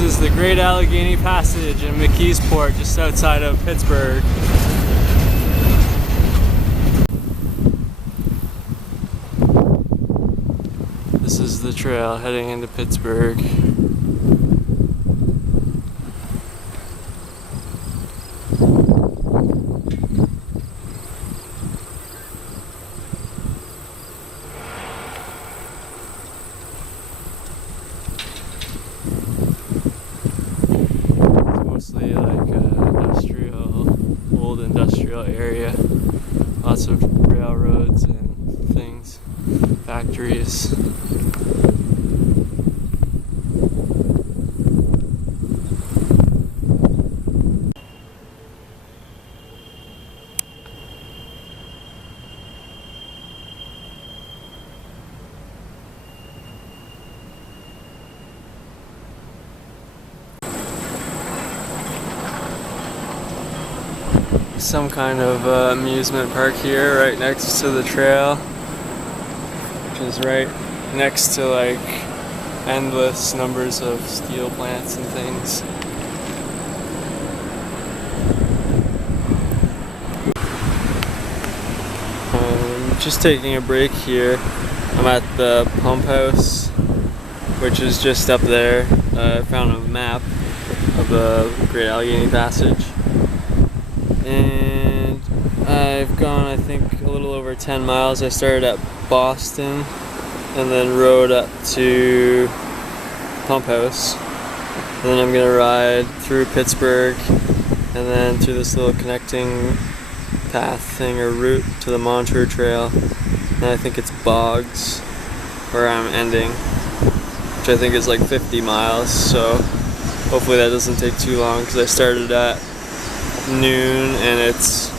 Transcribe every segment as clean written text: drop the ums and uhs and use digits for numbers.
This is the Great Allegheny Passage in McKeesport, just outside of Pittsburgh. This is the trail heading into Pittsburgh. Mostly like old industrial area. Lots of railroads and things, factories. Some kind of amusement park here right next to the trail, which is right next to like endless numbers of steel plants and things. Just taking a break here. I'm at the pump house, which is just up there. I found a map of the Great Allegheny Passage. And I've gone, I think, a little over 10 miles. I started at Boston and then rode up to Pump House. And then I'm gonna ride through Pittsburgh and then through this little connecting path thing or route to the Montour Trail. And I think it's Boggs where I'm ending, which I think is like 50 miles. So hopefully that doesn't take too long because I started at noon and it's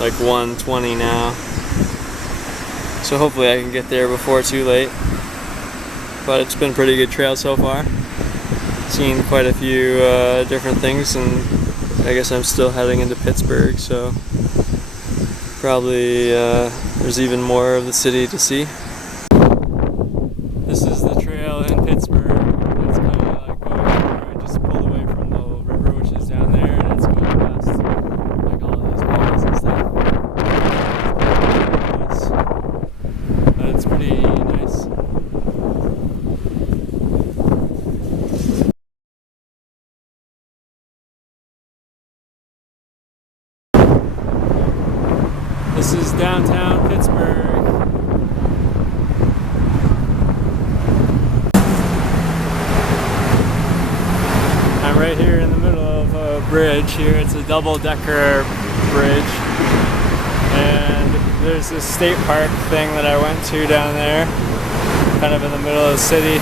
like 1:20 now, so hopefully I can get there before too late. But it's been a pretty good trail so far. Seen quite a few different things, and I guess I'm still heading into Pittsburgh, so probably there's even more of the city to see. This is the trail in Pittsburgh. It's kind of like going through. I just pulled away from the river, which is down there, and it's going past like all of these walls and stuff. But it's pretty nice. This is downtown Pittsburgh. I'm right here in the middle of a bridge here. It's a double-decker bridge. And there's this state park thing that I went to down there, kind of in the middle of the city,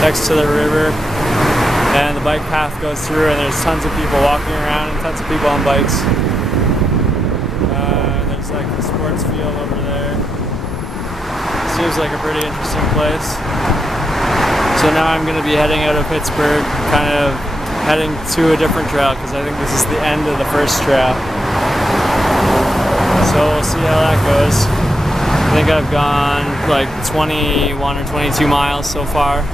next to the river. And the bike path goes through, and there's tons of people walking around and tons of people on bikes. There's like the sports field over there. Seems like a pretty interesting place. So now I'm going to be heading out of Pittsburgh, kind of heading to a different trail because I think this is the end of the first trail. So we'll see how that goes. I think I've gone like 21 or 22 miles so far.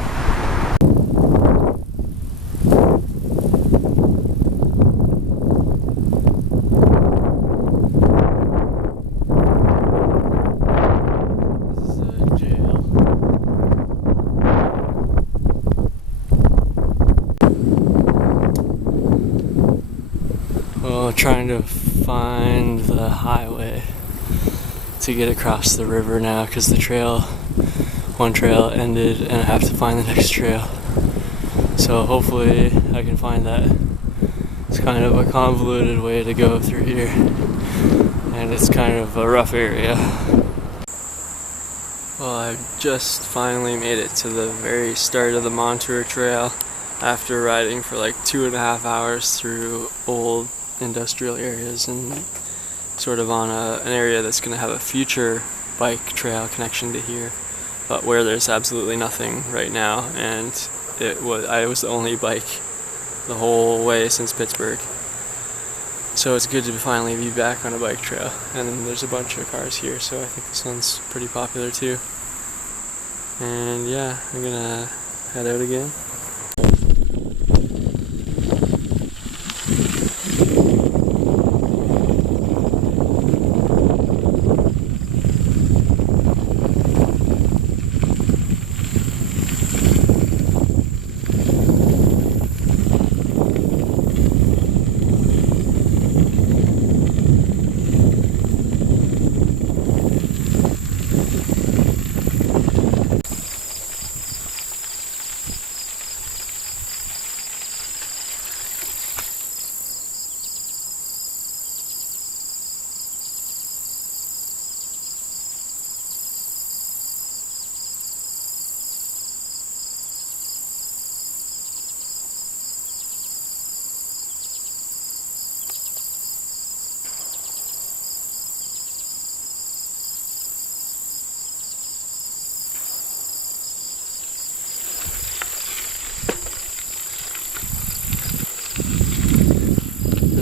Trying to find the highway to get across the river now because the one trail ended and I have to find the next trail. So hopefully I can find that. It's kind of a convoluted way to go through here and it's kind of a rough area. Well, I've just finally made it to the very start of the Montour Trail after riding for like 2.5 hours through old industrial areas and sort of on an area that's going to have a future bike trail connection to here, but where there's absolutely nothing right now, and I was the only bike the whole way since Pittsburgh. So it's good to finally be back on a bike trail, and then there's a bunch of cars here, so I think this one's pretty popular too. And yeah, I'm gonna head out again.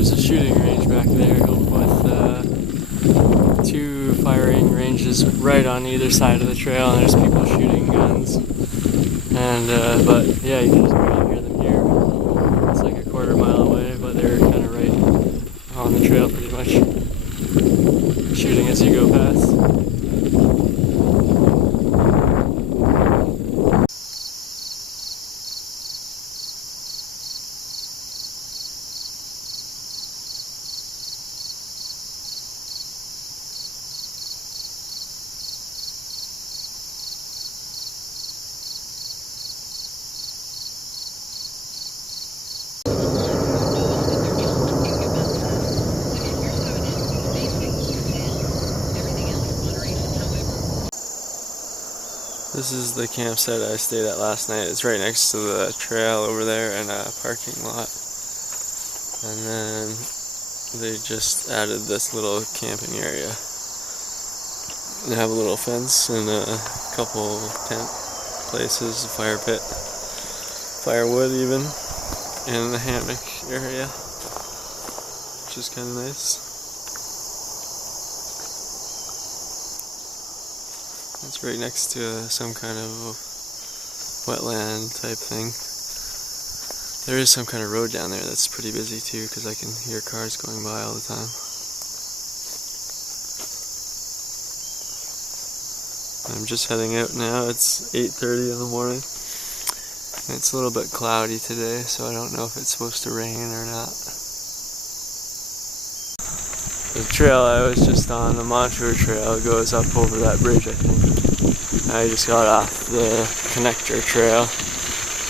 There's a shooting range back there with 2 firing ranges right on either side of the trail, and there's people shooting guns. And but yeah, you can just barely hear them here. It's like a quarter mile away, but they're kind of right on the trail pretty much, shooting as you go past. This is the campsite I stayed at last night. It's right next to the trail over there and a parking lot. And then they just added this little camping area. They have a little fence and a couple tent places, a fire pit, firewood even, and the hammock area, which is kind of nice. It's right next to some kind of wetland type thing. There is some kind of road down there that's pretty busy too, because I can hear cars going by all the time. I'm just heading out now. It's 8:30 in the morning. It's a little bit cloudy today, so I don't know if it's supposed to rain or not. The trail I was just on, the Montour Trail, goes up over that bridge, I think. I just got off the connector trail,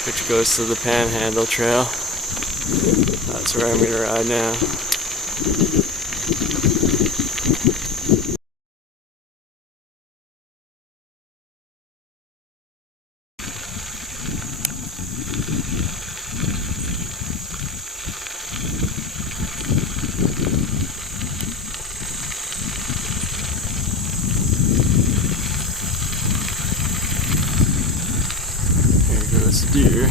which goes to the Panhandle Trail. That's where I'm going to ride now. Deer.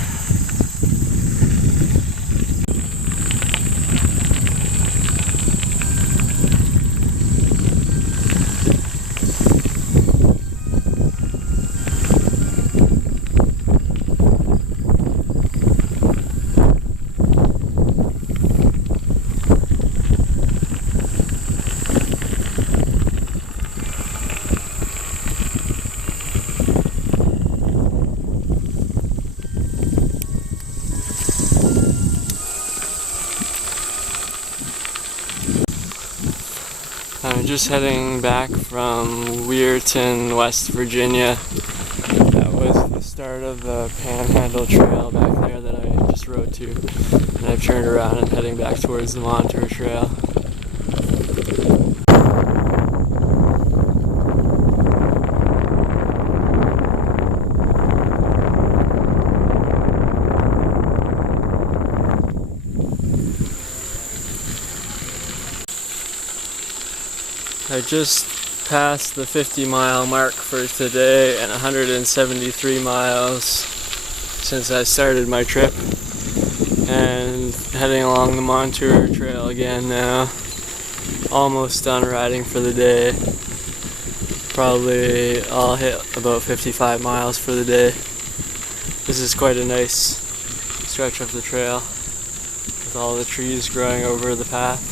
I'm just heading back from Weirton, West Virginia. That was the start of the Panhandle Trail back there that I just rode to. And I've turned around and heading back towards the Montour Trail. I just passed the 50-mile mark for today and 173 miles since I started my trip, and heading along the Montour Trail again now. Almost done riding for the day. Probably I'll hit about 55 miles for the day. This is quite a nice stretch of the trail with all the trees growing over the path.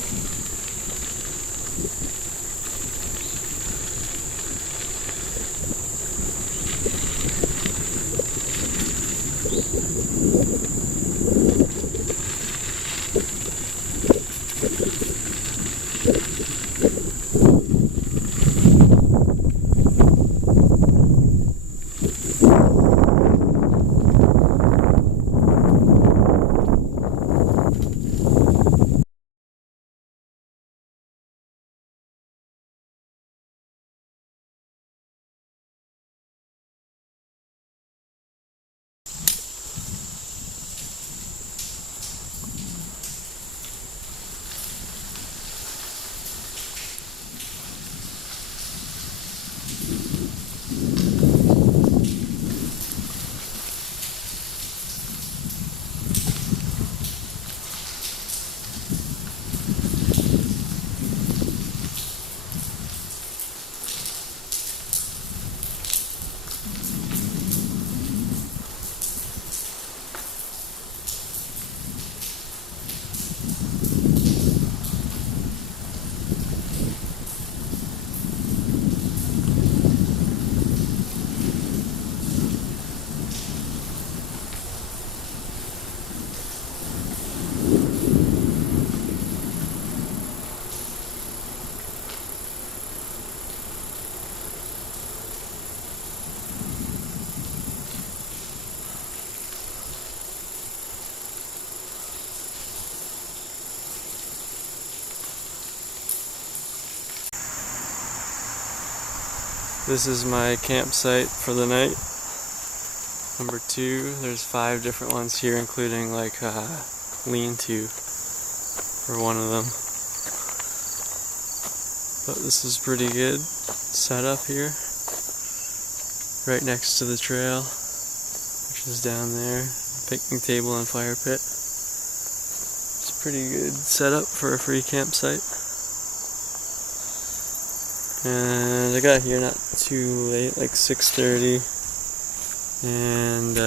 This is my campsite for the night. Number 2. There's 5 different ones here, including like lean-to for one of them. But this is pretty good setup here, right next to the trail, which is down there. Picnic table and fire pit. It's a pretty good setup for a free campsite. And I got here not too late, like 6:30, and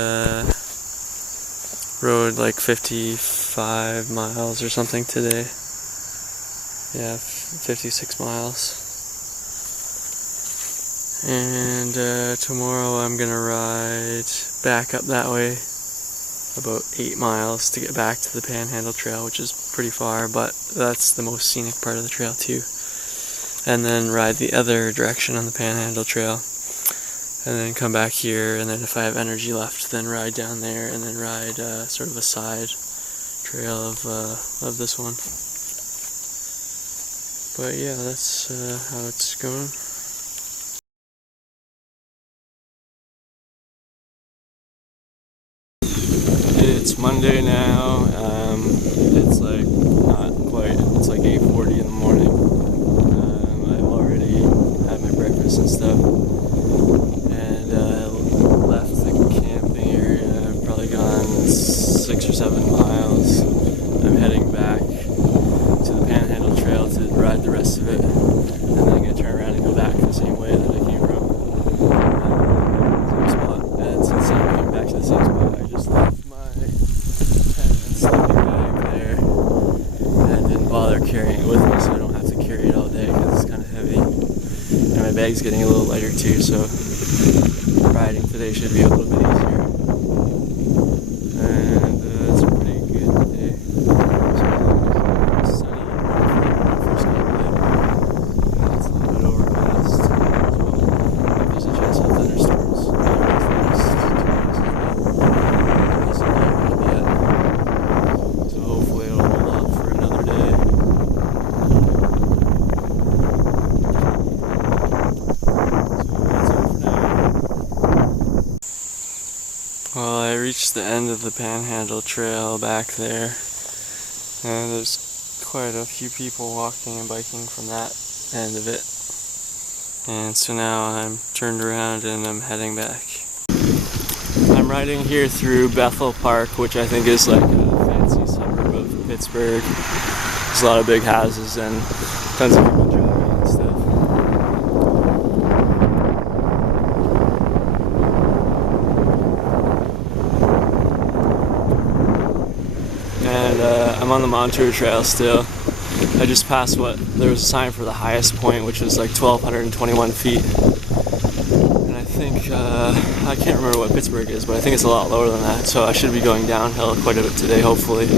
rode like 55 miles or something today. Yeah, 56 miles. And tomorrow I'm gonna ride back up that way about 8 miles to get back to the Panhandle Trail, which is pretty far, but that's the most scenic part of the trail too. And then ride the other direction on the Panhandle Trail, and then come back here, and then if I have energy left, then ride down there, and then ride sort of a side trail of this one. But yeah, that's how it's going. It's Monday now. It's like not quite. It's like 8:40 in the morning. I've already had my breakfast and stuff, and left the camping area. I've probably gone 6 or 7 miles. I'm heading back to the Panhandle Trail to ride the rest of it, and then I'm gonna turn around and go back the same way that I came from. Same spot. And since I came back to the same spot, I just left my tent and sleeping bag there, and didn't bother carrying it with me, so I don't have to carry it all day because it's kind of heavy. And my bag's getting a little lighter too, so riding today should be a little bit easier. And it's a pretty good day. It's sunny. First got lit. And it's a little bit overcast as well. There's a chance of thunderstorms for the next 2 days. So hopefully it'll hold off for another day. Well, I reached the end of the Panhandle Trail back there, and there's quite a few people walking and biking from that end of it. And so now I'm turned around and I'm heading back. I'm riding here through Bethel Park, which I think is like a fancy suburb of Pittsburgh. There's a lot of big houses and tons of people jogging and stuff. And I'm on the Montour Trail still. I just passed there was a sign for the highest point, which was like 1,221 feet. And I think, I can't remember what Pittsburgh is, but I think it's a lot lower than that, so I should be going downhill quite a bit today, hopefully.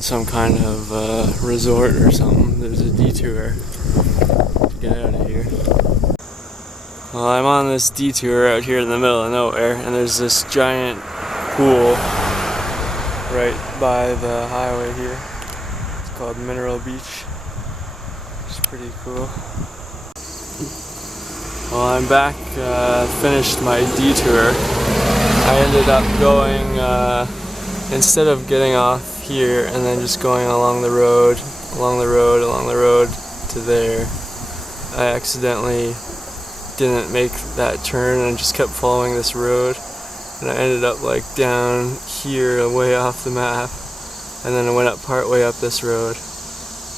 Some kind of resort or something. There's a detour to get out of here. Well, I'm on this detour out here in the middle of nowhere, and there's this giant pool right by the highway here. It's called Mineral Beach. It's pretty cool. Well, I'm back, finished my detour. I ended up going, instead of getting off here and then just going along the road to there, I accidentally didn't make that turn and just kept following this road. And I ended up like down here, way off the map. And then I went up part way up this road.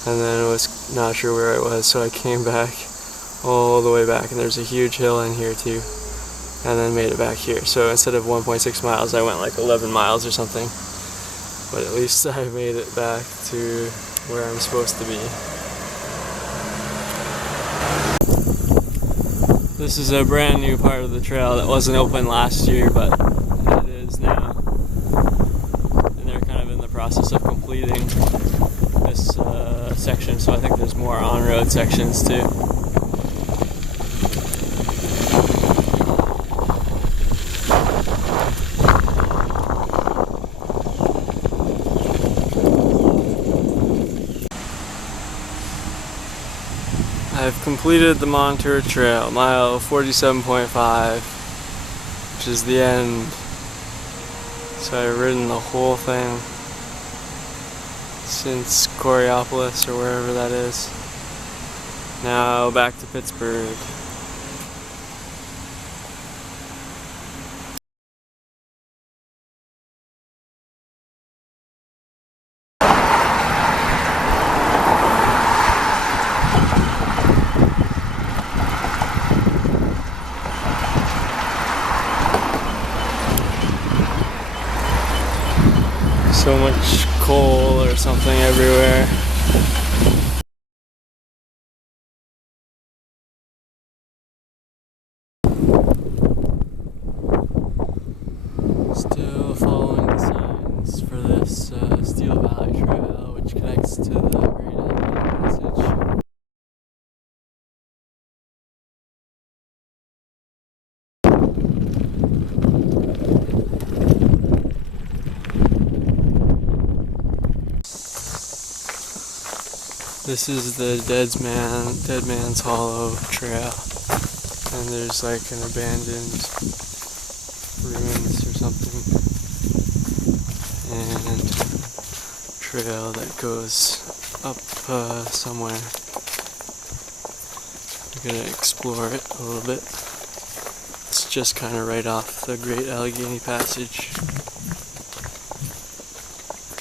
And then I was not sure where I was, so I came back all the way back, and there's a huge hill in here too, and then made it back here. So instead of 1.6 miles, I went like 11 miles or something, but at least I made it back to where I'm supposed to be. This is a brand new part of the trail that wasn't open last year, but it is now, and they're kind of in the process of completing this section, so I think there's more on-road sections too. I've completed the Montour Trail, mile 47.5, which is the end. So I've ridden the whole thing since Coriopolis or wherever that is. Now back to Pittsburgh. So much coal or something everywhere. Still following the signs for this Steel Valley Trail, which connects to the Great Allegheny Passage. This is the Dead Man's Hollow Trail, and there's like an abandoned ruins or something, and trail that goes up somewhere. We're gonna explore it a little bit. It's just kind of right off the Great Allegheny Passage.